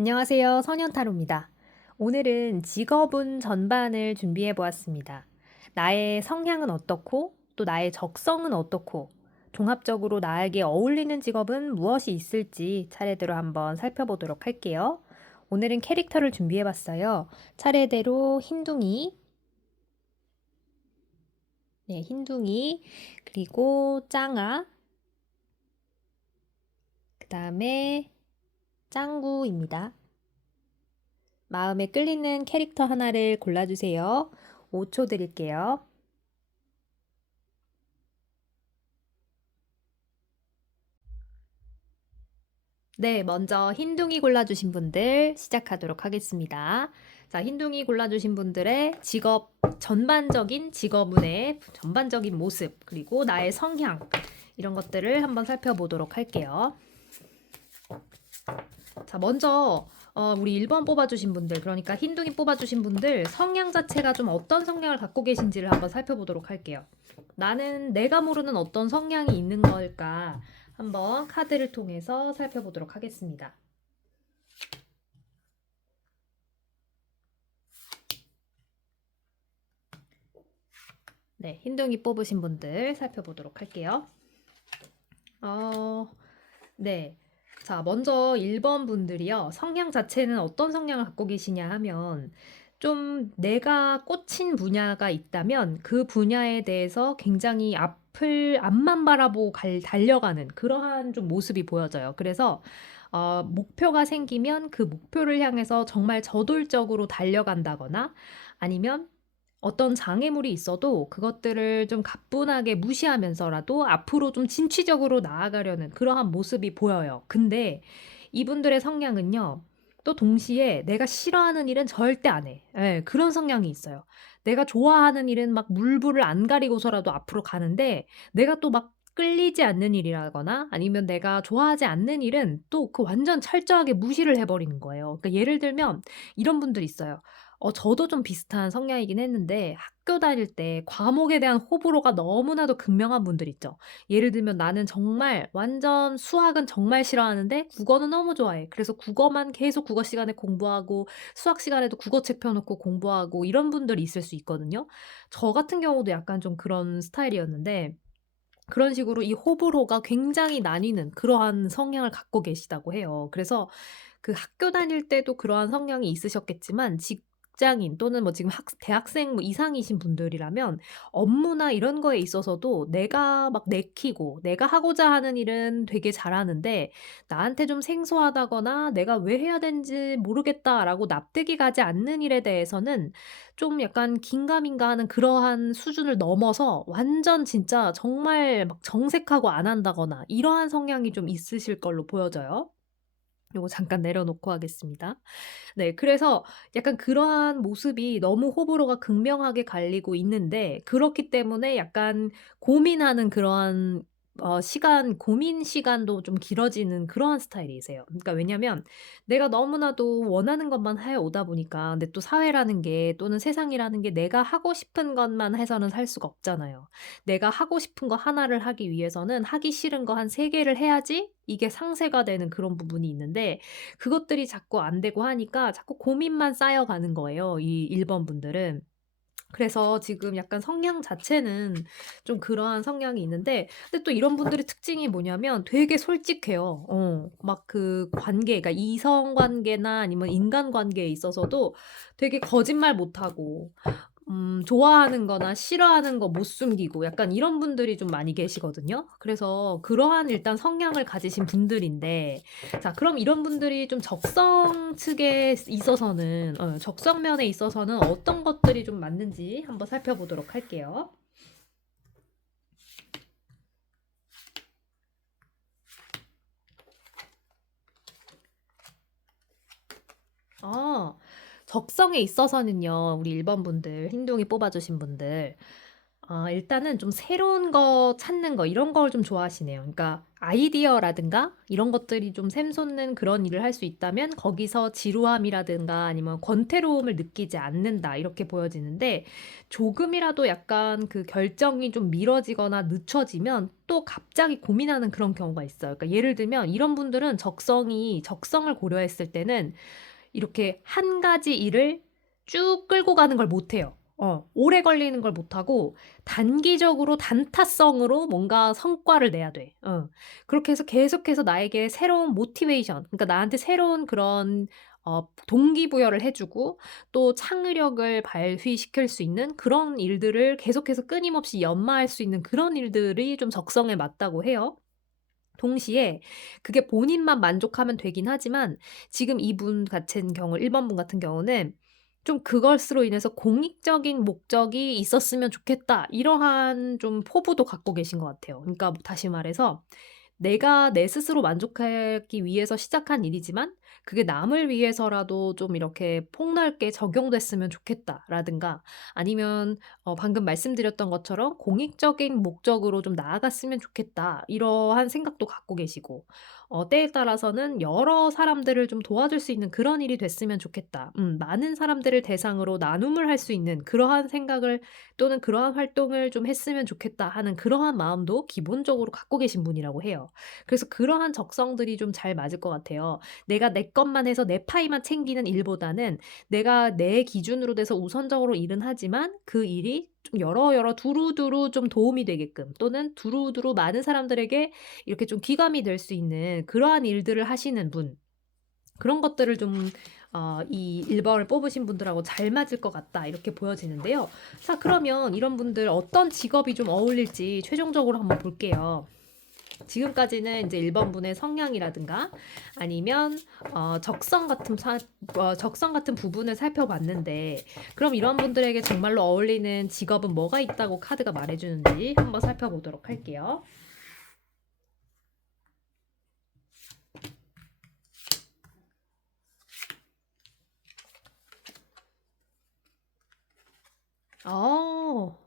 안녕하세요. 선현타로입니다. 오늘은 직업운 전반을 준비해 보았습니다. 나의 성향은 어떻고, 또 나의 적성은 어떻고, 종합적으로 나에게 어울리는 직업은 무엇이 있을지 차례대로 한번 살펴보도록 할게요. 오늘은 캐릭터를 준비해 봤어요. 차례대로 흰둥이, 네, 흰둥이, 그리고 짱아, 그 다음에 짱구입니다. 마음에 끌리는 캐릭터 하나를 골라주세요. 5초 드릴게요. 네, 먼저 흰둥이 골라주신 분들 시작하도록 하겠습니다. 자, 흰둥이 골라주신 분들의 직업, 전반적인 직업운의 전반적인 모습, 그리고 나의 성향, 이런 것들을 한번 살펴보도록 할게요. 자, 먼저 우리 1번 뽑아주신 분들, 그러니까 흰둥이 뽑아주신 분들 성향 자체가 좀 어떤 성향을 갖고 계신지를 한번 살펴보도록 할게요. 나는 내가 모르는 어떤 성향이 있는 걸까? 한번 카드를 통해서 살펴보도록 하겠습니다. 네, 흰둥이 뽑으신 분들 살펴보도록 할게요. 네. 자, 먼저 1번 분들이요. 성향 자체는 어떤 성향을 갖고 계시냐 하면 좀 내가 꽂힌 분야가 있다면 그 분야에 대해서 굉장히 앞만 바라보고 달려가는 그러한 좀 모습이 보여져요. 그래서 목표가 생기면 그 목표를 향해서 정말 저돌적으로 달려간다거나 아니면 어떤 장애물이 있어도 그것들을 좀 가뿐하게 무시하면서라도 앞으로 좀 진취적으로 나아가려는 그러한 모습이 보여요. 근데 이분들의 성향은요, 또 동시에 내가 싫어하는 일은 절대 안 해. 예, 그런 성향이 있어요. 내가 좋아하는 일은 막 물불을 안 가리고서라도 앞으로 가는데 내가 또 막 끌리지 않는 일이라거나 아니면 내가 좋아하지 않는 일은 또 그 완전 철저하게 무시를 해버리는 거예요. 그러니까 예를 들면 이런 분들 있어요. 저도 좀 비슷한 성향이긴 했는데 학교 다닐 때 과목에 대한 호불호가 너무나도 극명한 분들 있죠. 예를 들면 나는 정말 완전 수학은 정말 싫어하는데 국어는 너무 좋아해. 그래서 국어만 계속 국어 시간에 공부하고 수학 시간에도 국어책 펴놓고 공부하고 이런 분들이 있을 수 있거든요. 저 같은 경우도 약간 좀 그런 스타일이었는데 그런 식으로 이 호불호가 굉장히 나뉘는 그러한 성향을 갖고 계시다고 해요. 그래서 그 학교 다닐 때도 그러한 성향이 있으셨겠지만 직장인 또는 뭐 지금 대학생 뭐 이상이신 분들이라면 업무나 이런 거에 있어서도 내가 막 내키고 내가 하고자 하는 일은 되게 잘하는데 나한테 좀 생소하다거나 '내가 왜 해야 되는지 모르겠다.'라고 납득이 가지 않는 일에 대해서는 좀 약간 긴가민가 하는 그러한 수준을 넘어서 완전 진짜 정말 막 정색하고 안 한다거나 이러한 성향이 좀 있으실 걸로 보여져요. 요거 잠깐 내려놓고 하겠습니다. 네. 그래서 약간 그러한 모습이 너무 호불호가 극명하게 갈리고 있는데 그렇기 때문에 약간 고민하는 그러한 고민 시간도 좀 길어지는 그러한 스타일이세요. 그러니까 왜냐면 내가 너무나도 원하는 것만 해 오다 보니까 근데 또 사회라는 게 또는 세상이라는 게 내가 하고 싶은 것만 해서는 살 수가 없잖아요. 내가 하고 싶은 거 하나를 하기 위해서는 하기 싫은 거 한 3 개를 해야지 이게 상쇄가 되는 그런 부분이 있는데 그것들이 자꾸 안 되고 하니까 자꾸 고민만 쌓여가는 거예요, 이 1번 분들은. 그래서 지금 약간 성향 자체는 좀 그러한 성향이 있는데 근데 또 이런 분들의 특징이 뭐냐면 되게 솔직해요. 막 그 관계 그러니까 이성 관계나 아니면 인간 관계에 있어서도 되게 거짓말 못 하고 좋아하는 거나 싫어하는 거 못 숨기고 약간 이런 분들이 좀 많이 계시거든요. 그래서 그러한 일단 성향을 가지신 분들인데 자 그럼 이런 분들이 좀 적성 측에 있어서는 적성 면에 있어서는 어떤 것들이 좀 맞는지 한번 살펴보도록 할게요. 아 적성에 있어서는요. 우리 1번 분들 흰둥이 뽑아 주신 분들 일단은 좀 새로운 거 찾는 거 이런 걸 좀 좋아하시네요. 그러니까 아이디어라든가 이런 것들이 좀 샘솟는 그런 일을 할 수 있다면 거기서 지루함이라든가 아니면 권태로움을 느끼지 않는다 이렇게 보여지는데 조금이라도 약간 그 결정이 좀 미뤄지거나 늦춰지면 또 갑자기 고민하는 그런 경우가 있어요. 그러니까 예를 들면 이런 분들은 적성을 고려했을 때는 이렇게 한 가지 일을 쭉 끌고 가는 걸 못해요. 오래 걸리는 걸 못하고 단기적으로 단타성으로 뭔가 성과를 내야 돼. 그렇게 해서 계속해서 나에게 새로운 모티베이션, 그러니까 나한테 새로운 그런 동기부여를 해주고 또 창의력을 발휘시킬 수 있는 그런 일들을 계속해서 끊임없이 연마할 수 있는 그런 일들이 좀 적성에 맞다고 해요. 동시에 그게 본인만 만족하면 되긴 하지만 지금 이분 같은 경우 1번 분 같은 경우는 좀 '그것으로 인해서 공익적인 목적이 있었으면 좋겠다.' 이러한 좀 포부도 갖고 계신 것 같아요. 그러니까 다시 말해서 내가 내 스스로 만족하기 위해서 시작한 일이지만 그게 '남을 위해서라도 좀 이렇게 폭넓게 적용됐으면 좋겠다.'라든가 아니면 방금 말씀드렸던 것처럼 '공익적인 목적으로 좀 나아갔으면 좋겠다.' 이러한 생각도 갖고 계시고 때에 따라서는 '여러 사람들을 좀 도와줄 수 있는 그런 일이 됐으면 좋겠다. 많은 사람들을 대상으로 나눔을 할 수 있는 그러한 생각을 또는 그러한 활동을 좀 했으면 좋겠다.' 하는 그러한 마음도 기본적으로 갖고 계신 분이라고 해요. 그래서 그러한 적성들이 좀 잘 맞을 것 같아요. 내가 내 것만 해서 내 파이만 챙기는 일보다는 내가 내 기준으로 돼서 우선적으로 일은 하지만 그 일이 좀 여러 두루두루 좀 도움이 되게끔 또는 두루두루 많은 사람들에게 이렇게 좀 귀감이 될 수 있는 그러한 일들을 하시는 분. 그런 것들을 좀 이 1 번을 뽑으신 분들하고 잘 맞을 것 같다 이렇게 보여지는데요. 자 그러면 이런 분들 어떤 직업이 좀 어울릴지 최종적으로 한번 볼게요. 지금까지는 이제 1번 분의 성향이라든가 아니면 적성 같은 부분을 살펴봤는데 그럼 이런 분들에게 정말로 어울리는 직업은 뭐가 있다고 카드가 말해 주는지 한번 살펴보도록 할게요.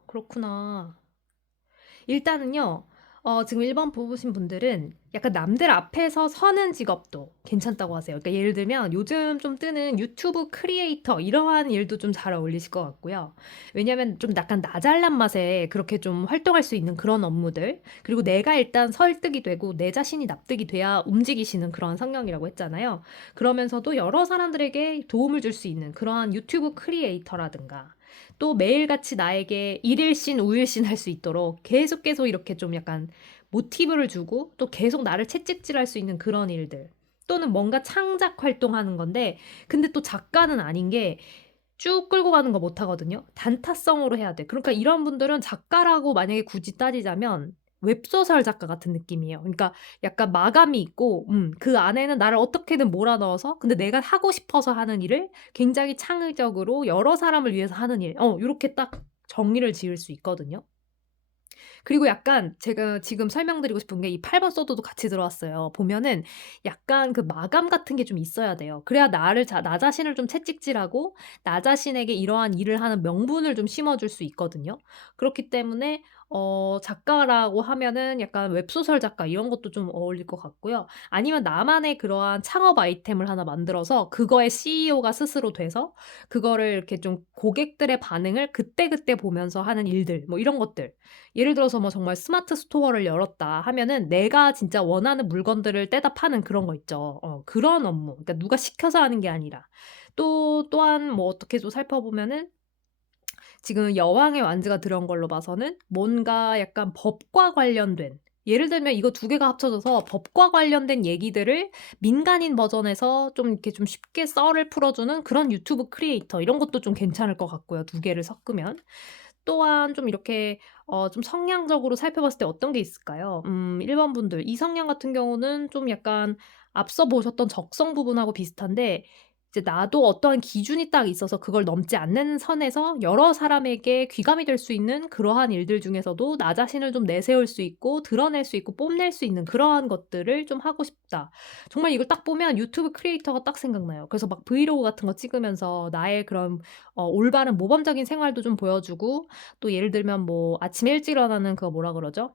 그렇구나. 일단은요. 지금 1번 뽑으신 분들은 약간 남들 앞에서 서는 직업도 괜찮다고 하세요. 그러니까 예를 들면 요즘 좀 뜨는 유튜브 크리에이터 이러한 일도 좀 잘 어울리실 것 같고요. 왜냐하면 좀 약간 나 잘난 맛에 그렇게 좀 활동할 수 있는 그런 업무들 그리고 내가 일단 설득이 되고 내 자신이 납득이 돼야 움직이시는 그런 성향이라고 했잖아요. 그러면서도 여러 사람들에게 도움을 줄 수 있는 그러한 유튜브 크리에이터라든가 또 매일같이 나에게 일일신 우일신 할 수 있도록 계속 이렇게 좀 약간 모티브를 주고 또 계속 나를 채찍질할 수 있는 그런 일들. 또는 뭔가 창작 활동하는 건데 근데 또 작가는 아닌 게 쭉 끌고 가는 거 못 하거든요. 단타성으로 해야 돼. 그러니까 이런 분들은 작가라고 만약에 굳이 따지자면 웹소설 작가 같은 느낌이에요. 그러니까 약간 마감이 있고 그 안에는 나를 어떻게든 몰아넣어서 근데 내가 하고 싶어서 하는 일을 굉장히 창의적으로 여러 사람을 위해서 하는 일 요렇게 딱 정리를 지을 수 있거든요. 그리고 약간 제가 지금 설명드리고 싶은 게 이 8번 소드도 같이 들어왔어요. 보면은 약간 그 마감 같은 게 좀 있어야 돼요. 그래야 나 자신을 좀 채찍질하고 나 자신에게 이러한 일을 하는 명분을 좀 심어 줄 수 있거든요. 그렇기 때문에 작가라고 하면은 약간 웹소설 작가 이런 것도 좀 어울릴 것 같고요. 아니면 나만의 그러한 창업 아이템을 하나 만들어서 그거의 CEO가 스스로 돼서 그거를 이렇게 좀 고객들의 반응을 그때그때 보면서 하는 일들 뭐 이런 것들. 예를 들어서 뭐 정말 스마트 스토어를 열었다 하면은 내가 진짜 원하는 물건들을 떼다 파는 그런 거 있죠. 그런 업무. 그러니까 누가 시켜서 하는 게 아니라. 또한 뭐 어떻게 좀 살펴보면은 지금 여왕의 완즈가 들어온 걸로 봐서는 뭔가 약간 법과 관련된 예를 들면 이거 두 개가 합쳐져서 법과 관련된 얘기들을 민간인 버전에서 좀 이렇게 좀 쉽게 썰을 풀어주는 그런 유튜브 크리에이터 이런 것도 좀 괜찮을 것 같고요, 두 개를 섞으면. 또한 좀 이렇게 좀 성향적으로 살펴봤을 때 어떤 게 있을까요? 1번 분들 이 성향 같은 경우는 좀 약간 앞서 보셨던 적성 부분하고 비슷한데 이제 나도 어떠한 기준이 딱 있어서 그걸 넘지 않는 선에서 여러 사람에게 귀감이 될 수 있는 그러한 일들 중에서도 나 자신을 좀 내세울 수 있고 드러낼 수 있고 뽐낼 수 있는 그러한 것들을 좀 하고 싶다. 정말 이걸 딱 보면 유튜브 크리에이터가 딱 생각나요. 그래서 막 브이로그 같은 거 찍으면서 나의 그런 올바른 모범적인 생활도 좀 보여주고, 또 예를 들면 뭐 아침에 일찍 일어나는 그거 뭐라 그러죠?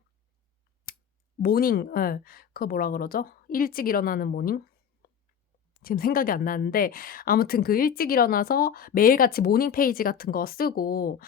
모닝, 예. 그거 뭐라 그러죠? 일찍 일어나는 모닝? 지금 생각이 안 나는데, 아무튼 그 일찍 일어나서 매일같이 모닝 페이지 같은 거 쓰고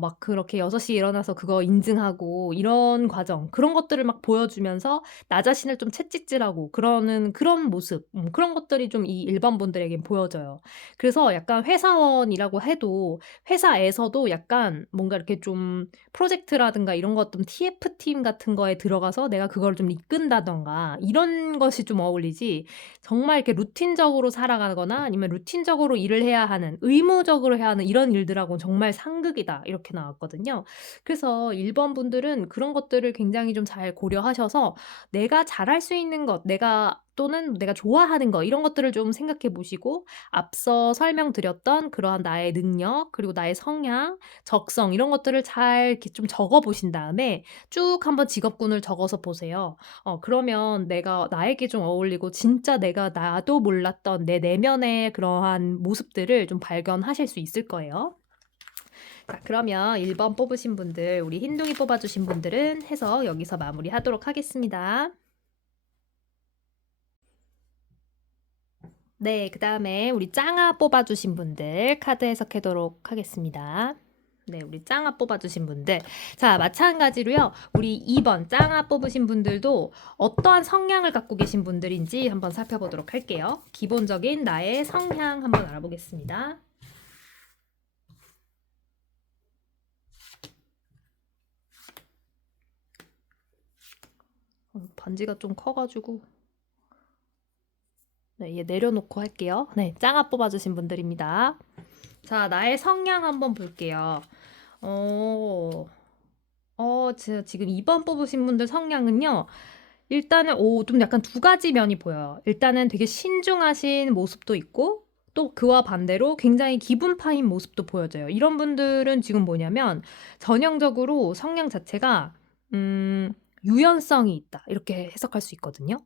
막 그렇게 6 시에 일어나서 그거 인증하고 이런 과정, 그런 것들을 막 보여주면서 나 자신을 좀 채찍질하고 그러는 그런 모습, 그런 것들이 좀 이 일반 분들에겐 보여져요. 그래서 약간 회사원이라고 해도 회사에서도 약간 뭔가 이렇게 좀 프로젝트라든가 이런 것 좀 TF팀 같은 거에 들어가서 내가 그거를 좀 이끈다든가 이런 것이 좀 어울리지, 정말 이렇게 루틴적으로 살아가거나 아니면 루틴적으로 일을 해야 하는, 의무적으로 해야 하는 이런 일들하고는 정말 상극이다, 이렇게 나왔거든요. 그래서 1 번 분들은 그런 것들을 굉장히 좀 잘 고려하셔서 내가 잘할 수 있는 것, 내가 또는 내가 좋아하는 거, 이런 것들을 좀 생각해 보시고, 앞서 설명드렸던 그러한 나의 능력, 그리고 나의 성향, 적성, 이런 것들을 잘 이렇게 좀 적어 보신 다음에 쭉 한번 직업군을 적어서 보세요. 그러면 내가 나에게 좀 어울리고 진짜 내가 나도 몰랐던 내 내면의 그러한 모습들을 좀 발견하실 수 있을 거예요. 자, 그러면 1번 뽑으신 분들, 우리 흰둥이 뽑아 주신 분들은 해석 여기서 마무리하도록 하겠습니다. 네, 그다음에 우리 짱아 뽑아 주신 분들 카드 해석하도록 하겠습니다. 네, 우리 짱아 뽑아 주신 분들. 자, 마찬가지로요. 우리 2번 짱아 뽑으신 분들도 어떠한 성향을 갖고 계신 분들인지 한번 살펴보도록 할게요. 기본적인 나의 성향 한번 알아보겠습니다. 반지가 좀 커 가지고, 네, 얘 내려놓고 할게요. 네, 짱아 뽑아 주신 분들입니다. 자, 나의 성향 한번 볼게요. 어. 제가 지금 2번 뽑으신 분들 성향은요. 일단은 좀 약간 두 가지 면이 보여요. 일단은 되게 신중하신 모습도 있고, 또 그와 반대로 굉장히 기분파인 모습도 보여져요. 이런 분들은 지금 뭐냐면 전형적으로 성향 자체가 유연성이 있다, 이렇게 해석할 수 있거든요.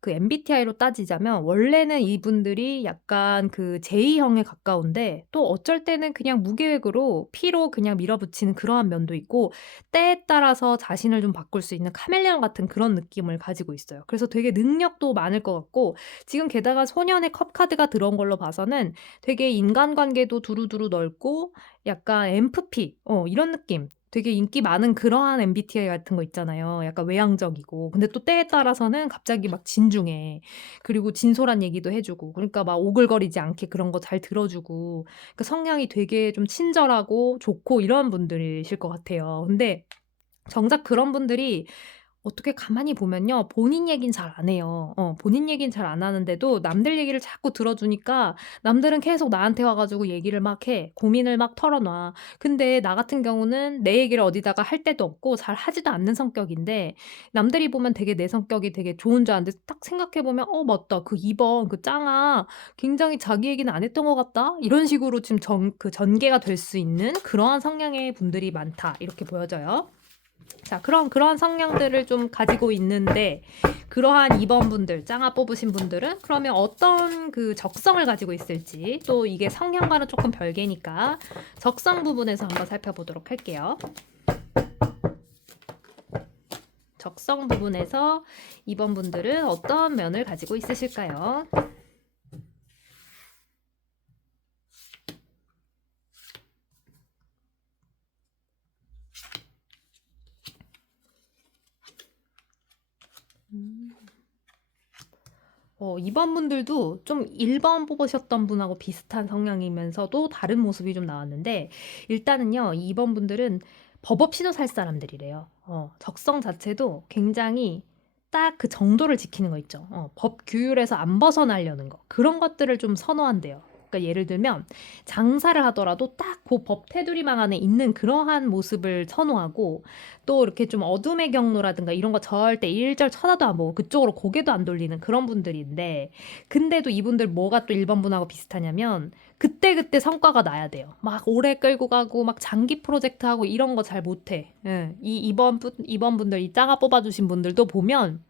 그 MBTI로 따지자면 원래는 이분들이 약간 그 J형에 가까운데, 또 어쩔 때는 그냥 무계획으로 P로 그냥 밀어붙이는 그러한 면도 있고, 때에 따라서 자신을 좀 바꿀 수 있는 카멜레온 같은 그런 느낌을 가지고 있어요. 그래서 되게 능력도 많을 것 같고, 지금 게다가 소년의 컵 카드가 들어온 걸로 봐서는 되게 인간관계도 두루두루 넓고, 약간 MFP 이런 느낌, 되게 인기 많은 그러한 MBTI 같은 거 있잖아요. 약간 외향적이고, 근데 또 때에 따라서는 갑자기 막 진중해. 그리고 진솔한 얘기도 해 주고, 그러니까 막 오글거리지 않게 그런 거 잘 들어 주고, 그러니까 성향이 되게 좀 친절하고 좋고 이런 분들이실 것 같아요. 근데 정작 그런 분들이 어떻게 가만히 보면요, 본인 얘기는 잘 안 해요. 본인 얘기는 잘 안 하는데도 남들 얘기를 자꾸 들어 주니까 남들은 계속 나한테 와 가지고 얘기를 막 해. 고민을 막 털어 놔. 근데 나 같은 경우는 내 얘기를 어디다가 할 데도 없고 잘 하지도 않는 성격인데, 남들이 보면 되게 내 성격이 되게 좋은 줄 아는데 딱 생각해 보면 '어 맞다. 그 2번 그 짱아 굉장히 자기 얘기는 안 했던 것 같다.' 이런 식으로 지금 전개가 될 수 있는 그러한 성향의 분들이 많다, 이렇게 보여져요. 자, 그러한 성향들을 좀 가지고 있는데, 그러한 2번 분들, 짱아 뽑으신 분들은 그러면 어떤 그 적성을 가지고 있을지, 또 이게 성향과는 조금 별개니까 적성 부분에서 한번 살펴보도록 할게요. 적성 부분에서 2번 분들은 어떤 면을 가지고 있으실까요? 음. 2번 분들도 좀 1번 뽑으셨던 분하고 비슷한 성향이면서도 다른 모습이 좀 나왔는데, 일단은요, 2번 분들은 법 없이도 살 사람들이래요. 적성 자체도 굉장히 딱 그 정도를 지키는 거 있죠. 법 규율에서 안 벗어나려는 거. 그런 것들을 좀 선호한대요. 그러니까 예를 들면 장사를 하더라도 딱 그 법 테두리망 안에 있는 그러한 모습을 선호하고, 또 이렇게 좀 어둠의 경로라든가 이런 거 절대 일절 쳐다도 안 보고 그쪽으로 고개도 안 돌리는 그런 분들인데, 근데도 이분들 뭐가 또 1번 분하고 비슷하냐면 그때그때 성과가 나야 돼요. 막 오래 끌고 가고 막 장기 프로젝트 하고 이런 거 잘 못해. 예. 이번 분들, 이 짝아 뽑아주신 분들도 보면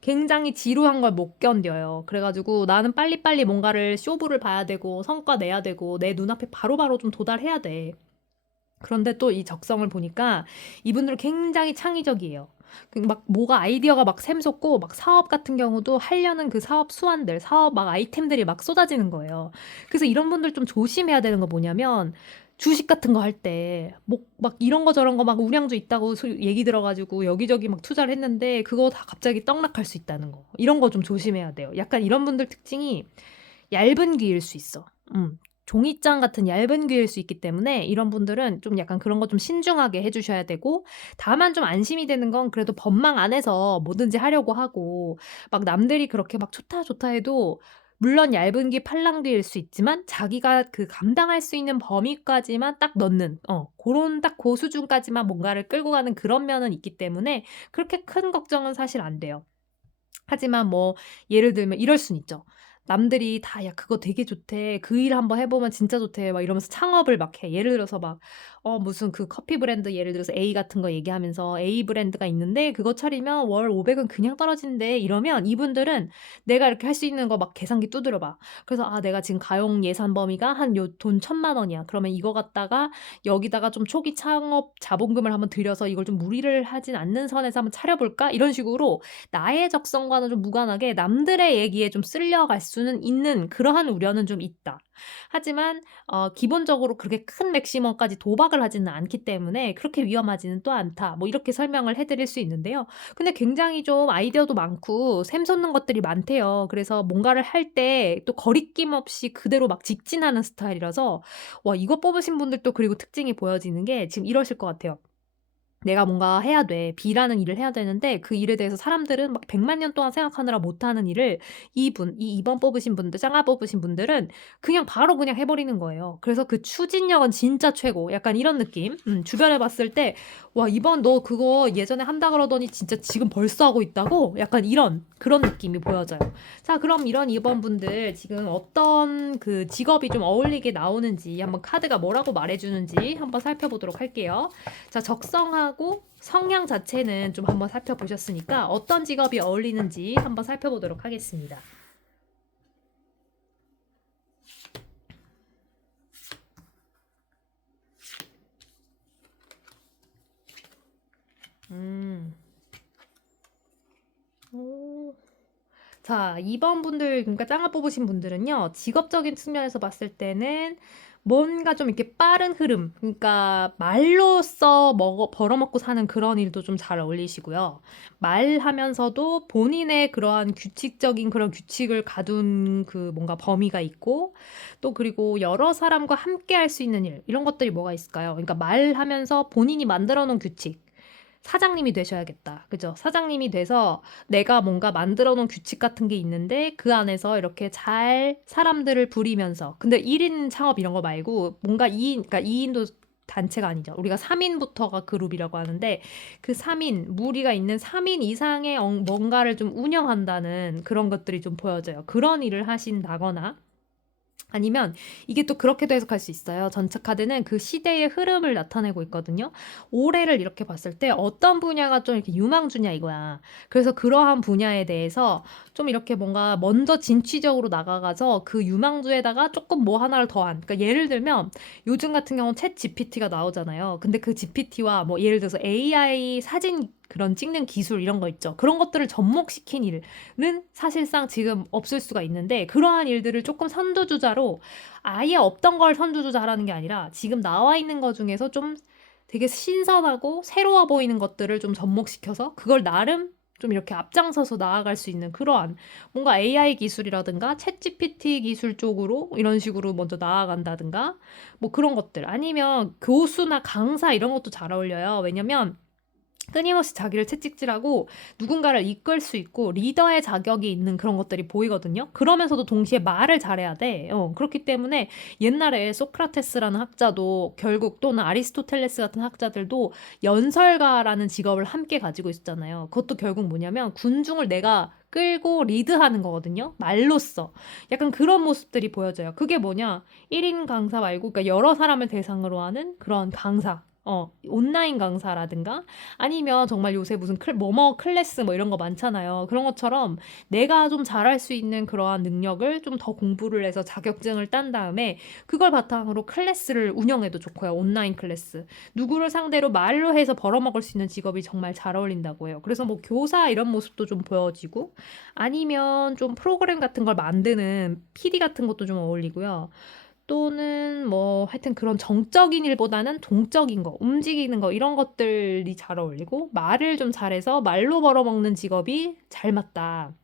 굉장히 지루한 걸 못 견뎌요. 그래가지고 나는 빨리빨리 뭔가를 쇼부를 봐야 되고 성과 내야 되고 내 눈앞에 바로바로 좀 도달해야 돼. 그런데 또 이 적성을 보니까 이분들은 굉장히 창의적이에요. 막 뭐가 아이디어가 막 샘솟고 막 사업 같은 경우도 하려는 그 사업 수완들, 사업 막 아이템들이 막 쏟아지는 거예요. 그래서 이런 분들 좀 조심해야 되는 거 뭐냐면, 주식 같은 거 할 때 뭐 막 이런 거 저런 거 막 우량주 있다고 얘기 들어가지고 여기저기 막 투자를 했는데 그거 다 갑자기 떡락할 수 있다는 거. 이런 거 좀 조심해야 돼요. 약간 이런 분들 특징이 얇은 귀일 수 있어. 종이장 같은 얇은 귀일 수 있기 때문에 이런 분들은 좀 약간 그런 거 좀 신중하게 해주셔야 되고, 다만 좀 안심이 되는 건 그래도 법망 안에서 뭐든지 하려고 하고, 막 남들이 그렇게 막 좋다 좋다 해도 물론 얇은 귀 팔랑귀일 수 있지만 자기가 그 감당할 수 있는 범위까지만 딱 넣는, 그런 딱 그 수준까지만 뭔가를 끌고 가는 그런 면은 있기 때문에 그렇게 큰 걱정은 사실 안 돼요. 하지만 뭐 예를 들면 이럴 순 있죠. 남들이 다 "야 그거 되게 좋대. 그 일 한번 해 보면 진짜 좋대." 막 이러면서 창업을 막 해. 예를 들어서 막 무슨 그 커피 브랜드 예를 들어서 A 같은 거 얘기하면서 "A 브랜드가 있는데 그거 차리면 월 500은 그냥 떨어진대." 이러면 이분들은 내가 이렇게 할 수 있는 거 막 계산기 두드려 봐. 그래서 '아 내가 지금 가용 예산 범위가 한 요 돈 1,000만 원이야. 그러면 이거 갖다가 여기다가 좀 초기 창업 자본금을 한번 들여서 이걸 좀 무리를 하진 않는 선에서 한번 차려 볼까?' 이런 식으로 나의 적성과는 좀 무관하게 남들의 얘기에 좀 쓸려갈 수는 있는 그러한 우려는 좀 있다. 하지만 기본적으로 그렇게 큰 맥시멈까지 도박을 하지는 않기 때문에 그렇게 위험하지는 또 않다. 뭐 이렇게 설명을 해 드릴 수 있는데요. 근데 굉장히 좀 아이디어도 많고 샘솟는 것들이 많대요. 그래서 뭔가를 할 때 또 거리낌 없이 그대로 막 직진하는 스타일이라서, 와 이거 뽑으신 분들도 그리고 특징이 보여지는 게 지금 이러실 것 같아요. 내가 뭔가 해야 돼. B라는 일을 해야 되는데 그 일에 대해서 사람들은 막 100만 년 동안 생각하느라 못하는 일을 이 2번 뽑으신 분들, 짱아 뽑으신 분들은 그냥 바로 그냥 해 버리는 거예요. 그래서 그 추진력은 진짜 최고. 약간 이런 느낌. 주변에 봤을 때 '와 이번 너 그거 예전에 한다 그러더니 진짜 지금 벌써 하고 있다고?' 약간 이런 그런 느낌이 보여져요. 자 그럼 이런 2번 분들 지금 어떤 그 직업이 좀 어울리게 나오는지, 한번 카드가 뭐라고 말해 주는지 한번 살펴보도록 할게요. 자, 적성하고 성향 자체는 좀 한번 살펴보셨으니까 어떤 직업이 어울리는지 한번 살펴보도록 하겠습니다. 음. 오. 자, 2번 분들, 그러니까 짱아 뽑으신 분들은요, 직업적인 측면에서 봤을 때는 뭔가 좀 이렇게 빠른 흐름, 그러니까 말로써 벌어먹고 사는 그런 일도 좀 잘 어울리시고요. 말하면서도 본인의 그러한 규칙적인 그런 규칙을 가둔 그 뭔가 범위가 있고, 또 그리고 여러 사람과 함께 할 수 있는 일, 이런 것들이 뭐가 있을까요? 그러니까 말하면서 본인이 만들어 놓은 규칙, 사장님이 되셔야겠다. 그죠? 사장님이 돼서 내가 뭔가 만들어 놓은 규칙 같은 게 있는데 그 안에서 이렇게 잘 사람들을 부리면서, 근데 1인 창업 이런 거 말고 뭔가 2인, 그러니까 2인도 단체가 아니죠. 우리가 3인부터가 그룹이라고 하는데 그 3인, 무리가 있는 3인 이상의 뭔가를 좀 운영한다는 그런 것들이 좀 보여져요. 그런 일을 하신다거나, 아니면 이게 또 그렇게도 해석할 수 있어요. 전체 카드는 그 시대의 흐름을 나타내고 있거든요. 올해를 이렇게 봤을 때 어떤 분야가 좀 이렇게 유망주냐 이거야. 그래서 그러한 분야에 대해서 좀 이렇게 뭔가 먼저 진취적으로 나가가서 그 유망주에다가 조금 뭐 하나를 더한. 그러니까 예를 들면 요즘 같은 경우는 챗 GPT가 나오잖아요. 근데 그 GPT와 뭐 예를 들어서 AI 사진 그런 찍는 기술 이런 거 있죠. 그런 것들을 접목시킨 일, 는 사실상 지금 없을 수가 있는데, 그러한 일들을 조금 선두주자로, 아예 없던 걸 선두주자라는 게 아니라 지금 나와 있는 것 중에서 좀 되게 신선하고 새로워 보이는 것들을 좀 접목시켜서 그걸 나름 좀 이렇게 앞장서서 나아갈 수 있는 그러한 뭔가 AI 기술이라든가 챗 GPT 기술 쪽으로 이런 식으로 먼저 나아간다든가 뭐 그런 것들, 아니면 교수나 강사 이런 것도 잘 어울려요. 왜냐면 끊임없이 자기를 채찍질하고 누군가를 이끌 수 있고 리더의 자격이 있는 그런 것들이 보이거든요. 그러면서도 동시에 말을 잘해야 돼. 그렇기 때문에 옛날에 소크라테스라는 학자도 결국 또는 아리스토텔레스 같은 학자들도 연설가라는 직업을 함께 가지고 있었잖아요. 그것도 결국 뭐냐면 군중을 내가 끌고 리드하는 거거든요. 말로써. 약간 그런 모습들이 보여져요. 그게 뭐냐? 1인 강사 말고 그러니까 여러 사람을 대상으로 하는 그런 강사. 온라인 강사라든가 아니면 정말 요새 무슨 뭐뭐 클래스 뭐 이런 거 많잖아요. 그런 것처럼 내가 좀 잘할 수 있는 그러한 능력을 좀 더 공부를 해서 자격증을 딴 다음에 그걸 바탕으로 클래스를 운영해도 좋고요. 온라인 클래스. 누구를 상대로 말로 해서 벌어먹을 수 있는 직업이 정말 잘 어울린다고 해요. 그래서 뭐 교사 이런 모습도 좀 보여지고 아니면 좀 프로그램 같은 걸 만드는 PD 같은 것도 좀 어울리고요. 또는 뭐 하여튼 그런 정적인 일보다는 동적인 거, 움직이는 거 이런 것들이 잘 어울리고 말을 좀 잘해서 말로 벌어먹는 직업이 잘 맞다.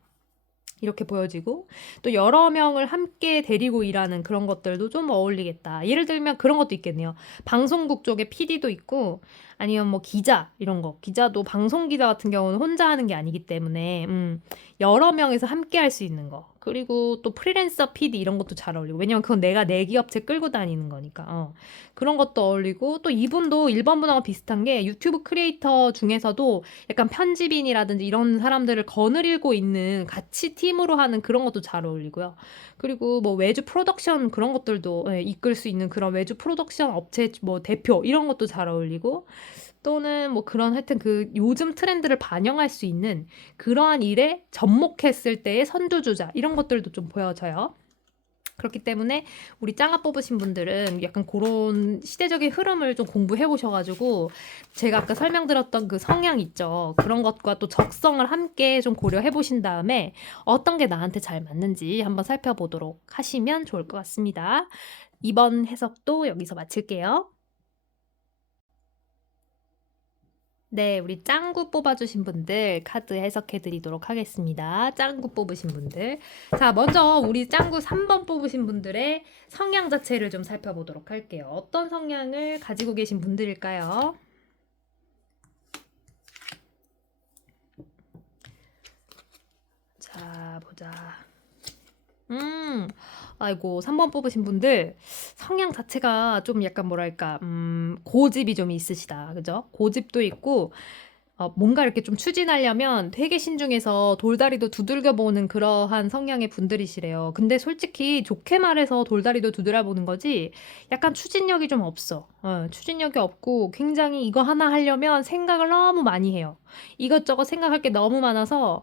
이렇게 보여지고 또 여러 명을 함께 데리고 일하는 그런 것들도 좀 어울리겠다. 예를 들면 그런 것도 있겠네요. 방송국 쪽에 PD도 있고 아니면 뭐 기자 이런 거. 기자도 방송 기자 같은 경우는 혼자 하는 게 아니기 때문에 여러 명에서 함께 할 수 있는 거. 그리고 또 프리랜서 PD 이런 것도 잘 어울리고 왜냐면 그건 내가 내 기업체 끌고 다니는 거니까 그런 것도 어울리고 또 이분도 1번 분하고 비슷한 게 유튜브 크리에이터 중에서도 약간 편집인이라든지 이런 사람들을 거느리고 있는 같이 팀으로 하는 그런 것도 잘 어울리고요. 그리고 뭐 외주 프로덕션 그런 것들도 이끌 수 있는 그런 외주 프로덕션 업체 뭐 대표 이런 것도 잘 어울리고 또는 뭐 그런 하여튼 그 요즘 트렌드를 반영할 수 있는 그러한 일에 접목했을 때의 선두주자 이런 것들도 좀 보여져요. 그렇기 때문에 우리 짱아 뽑으신 분들은 약간 그런 시대적인 흐름을 좀 공부해 보셔가지고 제가 아까 설명드렸던 그 성향 있죠. 그런 것과 또 적성을 함께 좀 고려해 보신 다음에 어떤 게 나한테 잘 맞는지 한번 살펴보도록 하시면 좋을 것 같습니다. 이번 해석도 여기서 마칠게요. 네, 우리 짱구 뽑아주신 분들 카드 해석해 드리도록 하겠습니다. 짱구 뽑으신 분들. 자, 먼저 우리 짱구 3번 뽑으신 분들의 성향 자체를 좀 살펴보도록 할게요. 어떤 성향을 가지고 계신 분들일까요? 자, 보자. 아이고, 3번 뽑으신 분들 성향 자체가 좀 약간 뭐랄까, 고집이 좀 있으시다. 그죠? 고집도 있고, 뭔가 이렇게 좀 추진하려면 되게 신중해서 돌다리도 두들겨 보는 그러한 성향의 분들이시래요. 근데 솔직히 좋게 말해서 돌다리도 두드려 보는 거지 약간 추진력이 좀 없어. 추진력이 없고 굉장히 이거 하나 하려면 생각을 너무 많이 해요. 이것저것 생각할 게 너무 많아서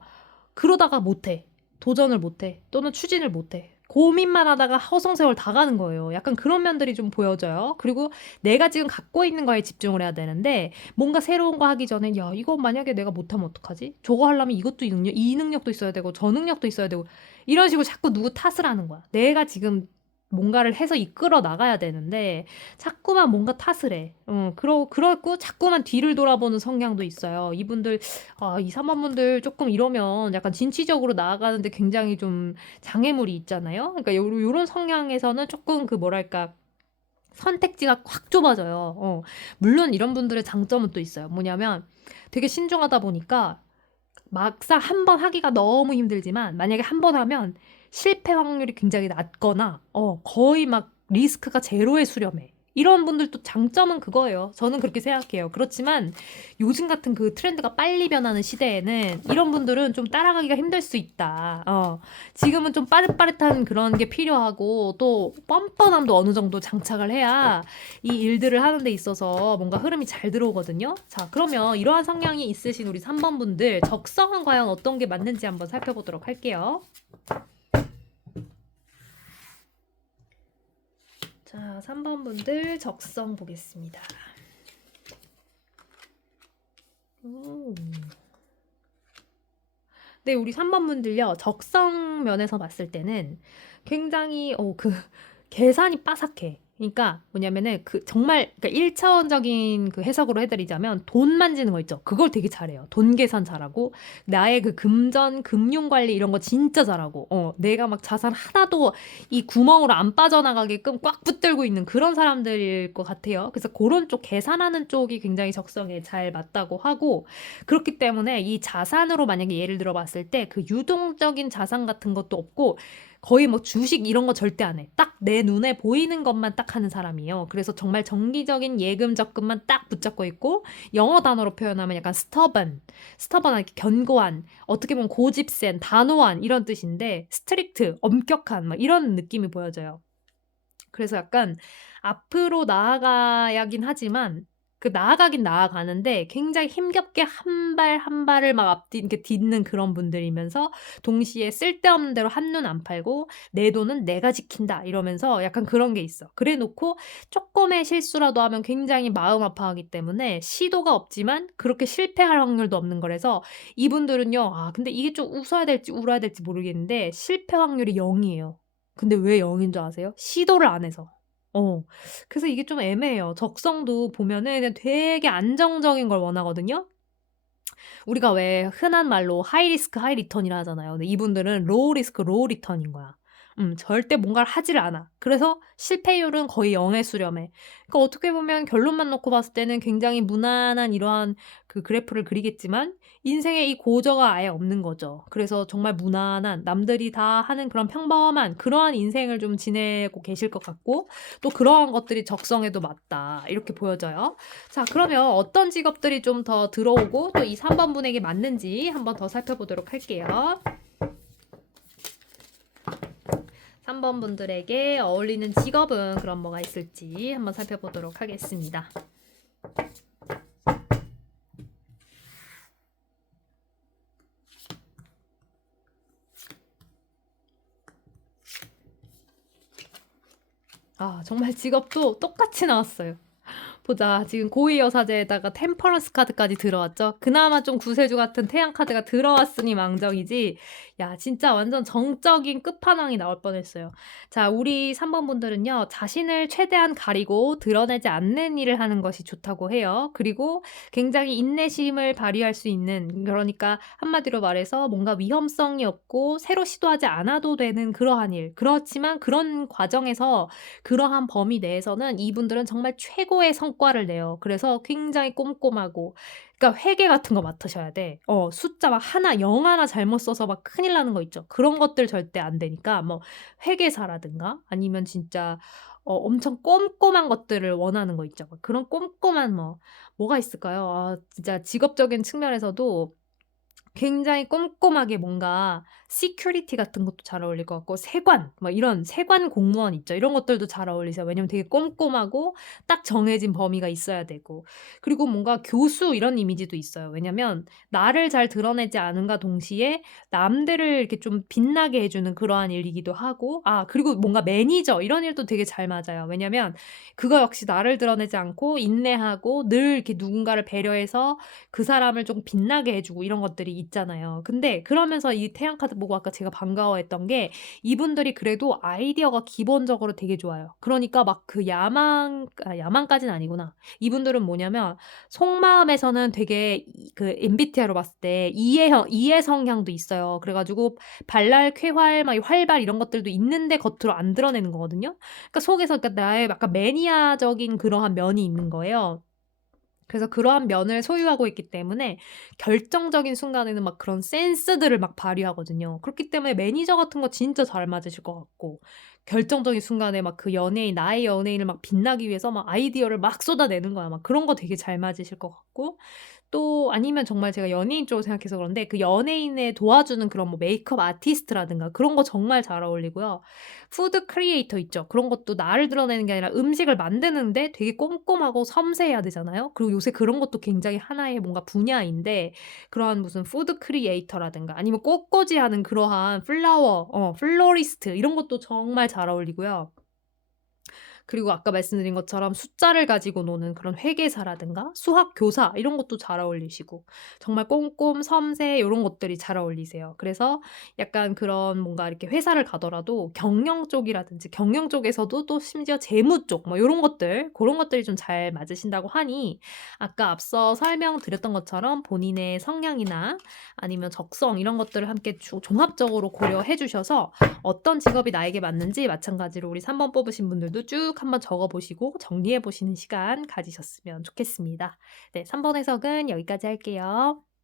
그러다가 못해. 도전을 못해. 또는 추진을 못해. 고민만 하다가 허송세월 다 가는 거예요. 약간 그런 면들이 좀 보여져요. 그리고 내가 지금 갖고 있는 거에 집중을 해야 되는데 뭔가 새로운 거 하기 전에 야 이거 만약에 내가 못하면 어떡하지? 저거 하려면 이것도 이 능력도 있어야 되고 저 능력도 있어야 되고 이런 식으로 자꾸 누구 탓을 하는 거야. 내가 지금 뭔가를 해서 이끌어 나가야 되는데 자꾸만 뭔가 탓을 해. 그러고 자꾸만 뒤를 돌아보는 성향도 있어요. 이분들 이 3번 분들 조금 이러면 약간 진취적으로 나아가는데 굉장히 좀 장애물이 있잖아요. 그러니까 요런 성향에서는 조금 그 뭐랄까 선택지가 확 좁아져요. 물론 이런 분들의 장점은 또 있어요. 뭐냐면 되게 신중하다 보니까 막상 한 번 하기가 너무 힘들지만 만약에 한 번 하면 실패 확률이 굉장히 낮거나 거의 막 리스크가 제로에 수렴해. 이런 분들도 장점은 그거예요. 저는 그렇게 생각해요. 그렇지만 요즘 같은 그 트렌드가 빨리 변하는 시대에는 이런 분들은 좀 따라가기가 힘들 수 있다. 지금은 좀 빠릿빠릿한 그런 게 필요하고 또 뻔뻔함도 어느 정도 장착을 해야 이 일들을 하는 데 있어서 뭔가 흐름이 잘 들어오거든요. 자, 그러면 이러한 성향이 있으신 우리 3번 분들 적성은 과연 어떤 게 맞는지 한번 살펴보도록 할게요. 자, 3번 분들 적성 보겠습니다. 네, 우리 3번 분들요. 적성 면에서 봤을 때는 굉장히 그 계산이 빠삭해. 그러니까 뭐냐면은 정말 그러니까 1차원적인 그 해석으로 해드리자면 돈 만지는 거 있죠. 그걸 되게 잘해요. 돈 계산 잘하고 나의 그 금전, 금융 관리 이런 거 진짜 잘하고 내가 막 자산 하나도 이 구멍으로 안 빠져나가게끔 꽉 붙들고 있는 그런 사람들일 것 같아요. 그래서 그런 쪽 계산하는 쪽이 굉장히 적성에 잘 맞다고 하고 그렇기 때문에 이 자산으로 만약에 예를 들어 봤을 때 그 유동적인 자산 같은 것도 없고 거의 뭐 주식 이런 거 절대 안 해. 딱 내 눈에 보이는 것만 딱 하는 사람이에요. 그래서 정말 정기적인 예금 적금만 딱 붙잡고 있고 영어 단어로 표현하면 약간 stubborn 이렇게 견고한, 어떻게 보면 고집센, 단호한 이런 뜻인데 스트릭트, 엄격한 막 이런 느낌이 보여져요. 그래서 약간 앞으로 나아가야긴 하지만 나아가긴 나아가는데 굉장히 힘겹게 한 발 한 발을 막 이렇게 딛는 그런 분들이면서 동시에 쓸데없는 대로 한눈 안 팔고 내 돈은 내가 지킨다 이러면서 약간 그런 게 있어. 그래 놓고 쪼끔의 실수라도 하면 굉장히 마음 아파하기 때문에 시도가 없지만 그렇게 실패할 확률도 없는 거라서 이분들은요. 근데 이게 좀 웃어야 될지 울어야 될지 모르겠는데 실패 확률이 0 이에요. 근데 왜 0인 줄 아세요? 시도를 안 해서. 어. 그래서 이게 좀 애매해요. 적성도 보면은 그냥 되게 안정적인 걸 원하거든요. 우리가 왜 흔한 말로 하이 리스크 하이 리턴이라 하잖아요. 근데 이분들은 로우 리스크 로우 리턴인 거야. 절대 뭔가를 하지를 않아. 그래서 실패율은 거의 0에 수렴해. 그러니까 어떻게 보면 결론만 놓고 봤을 때는 굉장히 무난한 이러한 그 그래프를 그리겠지만 인생에 이 고저가 아예 없는 거죠. 그래서 정말 무난한 남들이 다 하는 그런 평범한 그러한 인생을 좀 지내고 계실 것 같고 또 그러한 것들이 적성에도 맞다. 이렇게 보여져요. 자, 그러면 어떤 직업들이 좀 더 들어오고 또 이 3번 분에게 맞는지 한번 더 살펴보도록 할게요. 3번 분들에게 어울리는 직업은 그럼 뭐가 있을지 한번 살펴보도록 하겠습니다. 정말 직업도 똑같이 나왔어요. 보자. 지금 고위여사제에다가 템퍼런스 카드까지 들어왔죠. 그나마 좀 구세주 같은 태양 카드가 들어왔으니 망정이지. 야, 진짜 완전 정적인 끝판왕이 나올 뻔했어요. 자, 우리 3번 분들은요. 자신을 최대한 가리고 드러내지 않는 일을 하는 것이 좋다고 해요. 그리고 굉장히 인내심을 발휘할 수 있는, 그러니까 한마디로 말해서 뭔가 위험성이 없고 새로 시도하지 않아도 되는 그러한 일. 그렇지만 그런 과정에서 그러한 범위 내에서는 이분들은 정말 최고의 성과를 내요. 그래서 굉장히 꼼꼼하고 그러니까 회계 같은 거 맡으셔야 돼. 숫자 막 하나 0 하나 잘못 써서 막 큰일 나는 거 있죠. 그런 것들 절대 안 되니까 뭐 회계사라든가 아니면 진짜 엄청 꼼꼼한 것들을 원하는 거 있죠. 막 그런 꼼꼼한 뭐가 있을까요? 진짜 직업적인 측면에서도 굉장히 꼼꼼하게 뭔가 시큐리티 같은 것도 잘 어울릴 것 같고 세관 이런 세관 공무원 있죠. 이런 것들도 잘 어울리세요. 왜냐면 되게 꼼꼼하고 딱 정해진 범위가 있어야 되고 그리고 뭔가 교수 이런 이미지도 있어요. 왜냐면 나를 잘 드러내지 않음과 동시에 남들을 이렇게 좀 빛나게 해 주는 그러한 일이기도 하고 그리고 뭔가 매니저 이런 일도 되게 잘 맞아요. 왜냐면 그거 역시 나를 드러내지 않고 인내하고 늘 이렇게 누군가를 배려해서 그 사람을 좀 빛나게 해 주고 이런 것들이 있잖아요. 근데 그러면서 이 태양 카드 보고 아까 제가 반가워했던 게 이분들이 그래도 아이디어가 기본적으로 되게 좋아요. 그러니까 막 그 야망까지는 아니구나. 이분들은 뭐냐면 속마음에서는 되게 그 MBTI로 봤을 때 이해 성향도 있어요. 그래 가지고 발랄, 쾌활, 막 활발 이런 것들도 있는데 겉으로 안 드러내는 거거든요. 그러니까 속에서 나의 약간 매니아적인 그러한 면이 있는 거예요. 그래서 그러한 면을 소유하고 있기 때문에 결정적인 순간에는 막 그런 센스들을 막 발휘하거든요. 그렇기 때문에 매니저 같은 거 진짜 잘 맞으실 것 같고 결정적인 순간에 막 그 나의 연예인을 막 빛나기 위해서 막 아이디어를 막 쏟아내는 거야. 막 그런 거 되게 잘 맞으실 것 같고 또 아니면 정말 제가 연예인 쪽으로 생각해서 그런데 그 연예인을 도와주는 그런 메이크업 아티스트라든가 그런 거 정말 잘 어울리고요. 푸드 크리에이터 있죠. 그런 것도 나를 드러내는 게 아니라 음식을 만드는데 되게 꼼꼼하고 섬세해야 되잖아요. 그리고 요새 그런 것도 굉장히 하나의 뭔가 분야인데 그러한 무슨 푸드 크리에이터라든가 아니면 꽃꽂이하는 그러한 플로리스트 이런 것도 정말 잘 어울리고요. 그리고 아까 말씀드린 것처럼 숫자를 가지고 노는 그런 회계사라든가 수학 교사 이런 것도 잘 어울리시고 정말 꼼꼼, 섬세 요런 것들이 잘 어울리세요. 그래서 약간 그런 뭔가 이렇게 회사를 가더라도 경영 쪽이라든지 경영 쪽에서도 또 심지어 재무 쪽 뭐 요런 것들 고런 것들이 좀 잘 맞으신다고 하니 아까 앞서 설명드렸던 것처럼 본인의 성향이나 아니면 적성 이런 것들을 함께 종합적으로 고려해 주셔서 어떤 직업이 나에게 맞는지 마찬가지로 우리 3번 뽑으신 분들도 쭉 한번 적어 보시고 정리해 보시는 시간 가지셨으면 좋겠습니다. 네, 3번 해석은 여기까지 할게요.